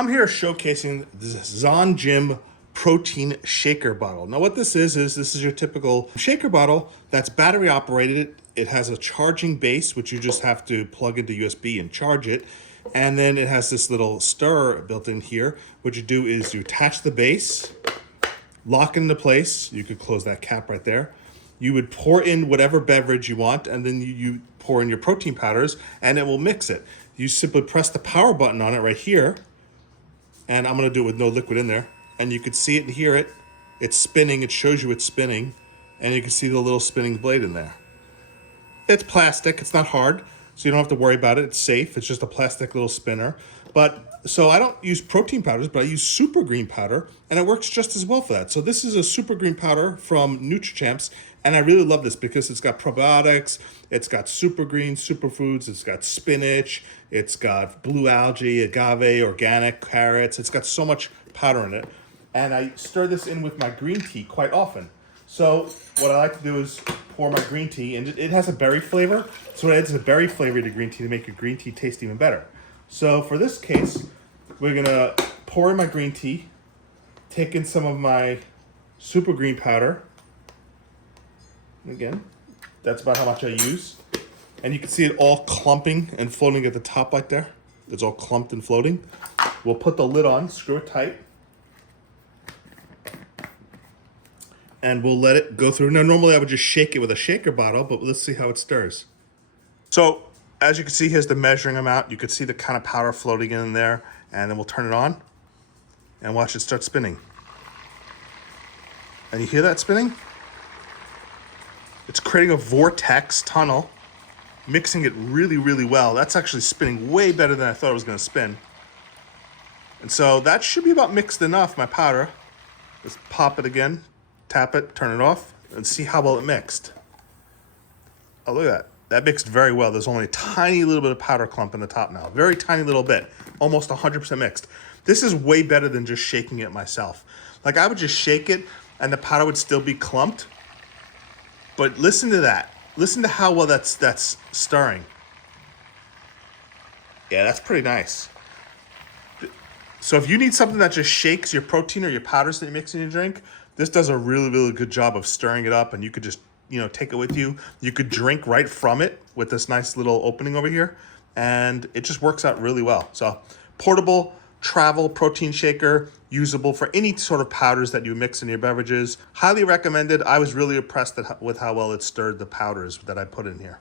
I'm here showcasing this ZonGym Protein Shaker Bottle. Now what this is this is your typical shaker bottle that's battery operated. It has a charging base, which you just have to plug into USB and charge it. And then it has this little stirrer built in here. What you do is you attach the base, lock it into place. You could close that cap right there. You would pour in whatever beverage you want, and then you pour in your protein powders, and it will mix it. You simply press the power button on it right here, and I'm gonna do it with no liquid in there. And you can see it and hear it. It's spinning, it shows you it's spinning, and you can see the little spinning blade in there. It's plastic, it's not hard, so you don't have to worry about it. It's safe, it's just a plastic little spinner. So I don't use protein powders, but I use super green powder, and it works just as well for that. So this is a super green powder from NutriChamps, and I really love this because it's got probiotics, it's got super green superfoods, it's got spinach, it's got blue algae, agave, organic carrots. It's got so much powder in it. And I stir this in with my green tea quite often. So what I like to do is pour my green tea, and it has a berry flavor. So it adds a berry flavor to green tea to make your green tea taste even better. So for this case, we're gonna pour in my green tea, take in some of my super green powder. Again, that's about how much I use. And you can see it all clumping and floating at the top like there. It's all clumped and floating. We'll put the lid on, screw it tight. And we'll let it go through. Now, normally I would just shake it with a shaker bottle, but let's see how it stirs. So, as you can see, here's the measuring amount. You can see the kind of powder floating in there. And then we'll turn it on and watch it start spinning. And you hear that spinning? It's creating a vortex tunnel, mixing it really, really well. That's actually spinning way better than I thought it was gonna spin. And so that should be about mixed enough, my powder. Let's pop it again, tap it, turn it off, and see how well it mixed. Oh, look at that. That mixed very well. There's only a tiny little bit of powder clump in the top now. Very tiny little bit, almost 100% mixed. This is way better than just shaking it myself. Like I would just shake it and the powder would still be clumped. But listen to that. Listen to how well that's stirring. Yeah, that's pretty nice. So if you need something that just shakes your protein or your powders that you mix in your drink, this does a really, really good job of stirring it up, and you could just, take it with you. You could drink right from it with this nice little opening over here, and it just works out really well. So portable, travel protein shaker, usable for any sort of powders that you mix in your beverages. Highly recommended. I was really impressed with how well it stirred the powders that I put in here.